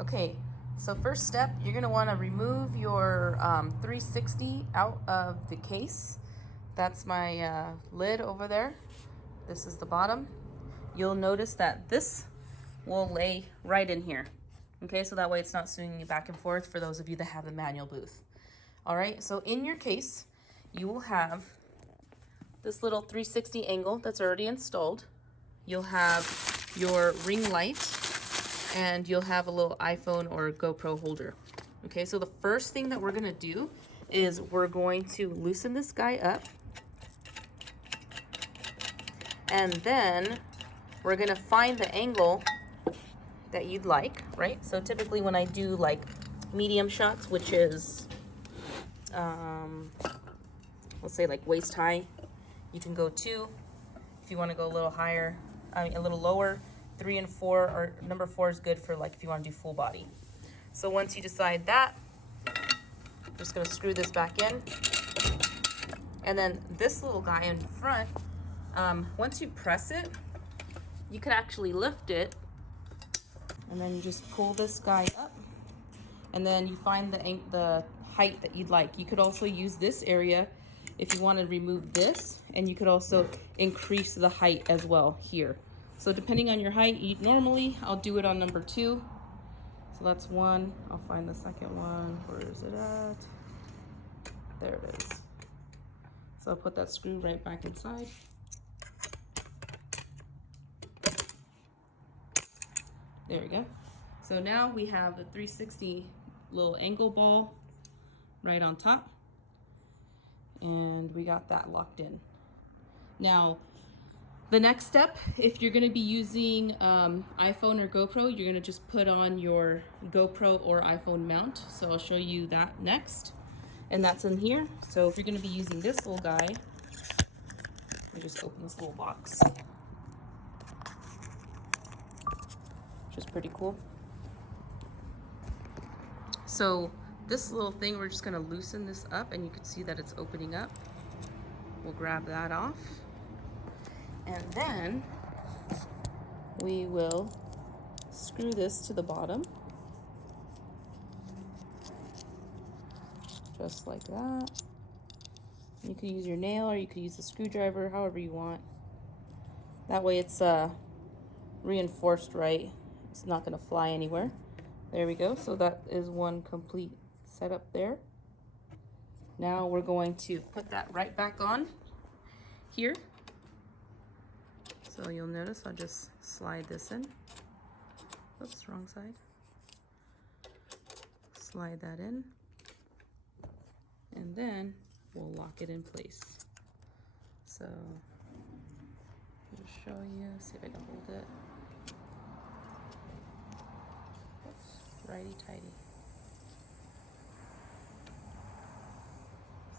Okay, so first step, you're going to want to remove your 360 out of the case. That's my lid over there. This is the bottom. You'll notice that this will lay right in here. Okay, so that way it's not swinging back and forth for those of you that have the manual booth. All right, so in your case, you will have this little 360 angle that's already installed. You'll have your ring light, and you'll have a little iPhone or a GoPro holder. Okay, so the first thing that we're gonna do is we're going to loosen this guy up, and then we're gonna find the angle that you'd like, right? So typically when I do like medium shots, which is, let's say like waist high, you can go 2. If you wanna go a little higher, a little lower, 3 and 4, or number 4 is good for like if you wanna do full body. So once you decide that, I'm just gonna screw this back in. And then this little guy in front, once you press it, you can actually lift it, and then you just pull this guy up, and then you find the height that you'd like. You could also use this area if you want to remove this, and you could also increase the height as well here. So depending on your height, normally I'll do it on number 2. So that's 1. I'll find the second one. Where is it at? There it is. So I'll put that screw right back inside. There we go. So now we have the 360 little angle ball right on top, and we got that locked in. Now, the next step, if you're gonna be using iPhone or GoPro, you're gonna just put on your GoPro or iPhone mount. So I'll show you that next. And that's in here. So if you're gonna be using this little guy, let me just open this little box, which is pretty cool. So this little thing, we're just gonna loosen this up, and you can see that it's opening up. We'll grab that off. And then we will screw this to the bottom, just like that. You could use your nail, or you could use a screwdriver, however you want. That way it's reinforced right. It's not gonna fly anywhere. There we go. So that is one complete setup there. Now we're going to put that right back on here. So you'll notice I'll just slide this in. Oops, wrong side. Slide that in. And then we'll lock it in place. So I'll just show you, see if I can hold it. Righty tighty.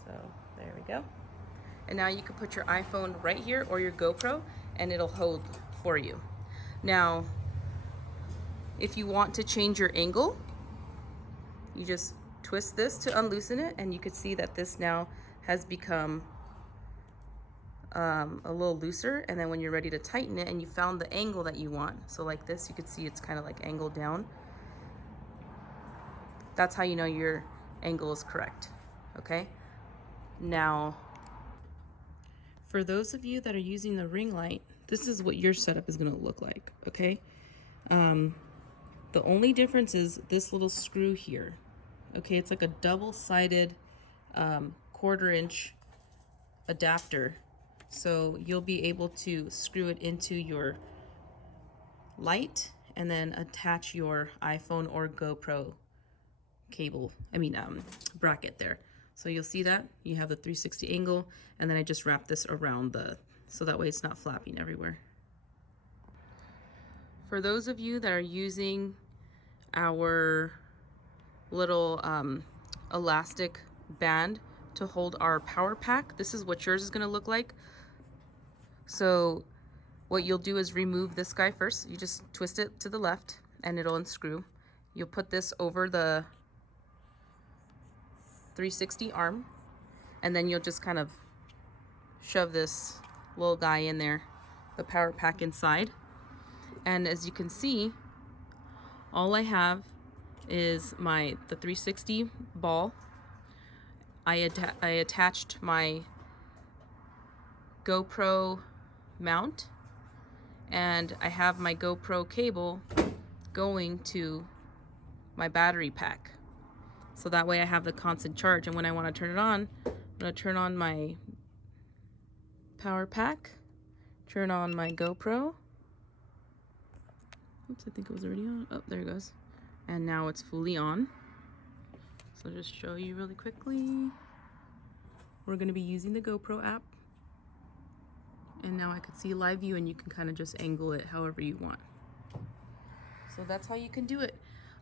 So there we go. And now you can put your iPhone right here or your GoPro, and it'll hold for you. Now, if you want to change your angle, you just twist this to unloosen it, and you can see that this now has become a little looser. And then when you're ready to tighten it and you found the angle that you want, so like this, you can see it's kind of like angled down. That's how you know your angle is correct. Okay, now for those of you that are using the ring light, this is what your setup is going to look like. Okay, the only difference is this little screw here. Okay, it's like a double-sided 1/4 inch adapter, so you'll be able to screw it into your light and then attach your iPhone or GoPro cable, bracket there. So you'll see that you have the 360 angle, and then I just wrap this around so that way it's not flapping everywhere. For those of you that are using our little elastic band to hold our power pack, this is what yours is going to look like. So what you'll do is remove this guy first. You just twist it to the left and it'll unscrew. You'll put this over the 360 arm, and then you'll just kind of shove this little guy in there, the power pack inside. And as you can see, all I have is the 360 ball. I attached my GoPro mount, and I have my GoPro cable going to my battery pack. So that way I have the constant charge, and when I want to turn it on, I'm going to turn on my power pack, turn on my GoPro. Oops, I think it was already on. Oh, there it goes. And now it's fully on. So I'll just show you really quickly. We're going to be using the GoPro app. And now I can see live view, and you can kind of just angle it however you want. So that's how you can do it.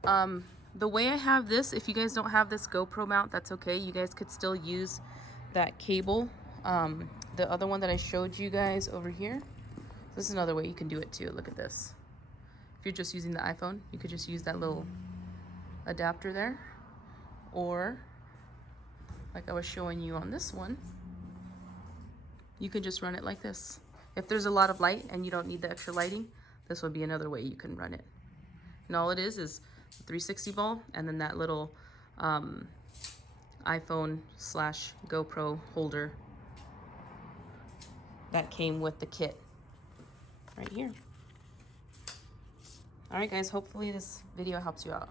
The way I have this, if you guys don't have this GoPro mount, that's okay. You guys could still use that cable. The other one that I showed you guys over here. This is another way you can do it too. Look at this. If you're just using the iPhone, you could just use that little adapter there. Or, like I was showing you on this one, you can just run it like this. If there's a lot of light and you don't need the extra lighting, this would be another way you can run it. And all it is the 360 ball, and then that little iPhone / GoPro holder that came with the kit right here. All right, guys, hopefully this video helps you out.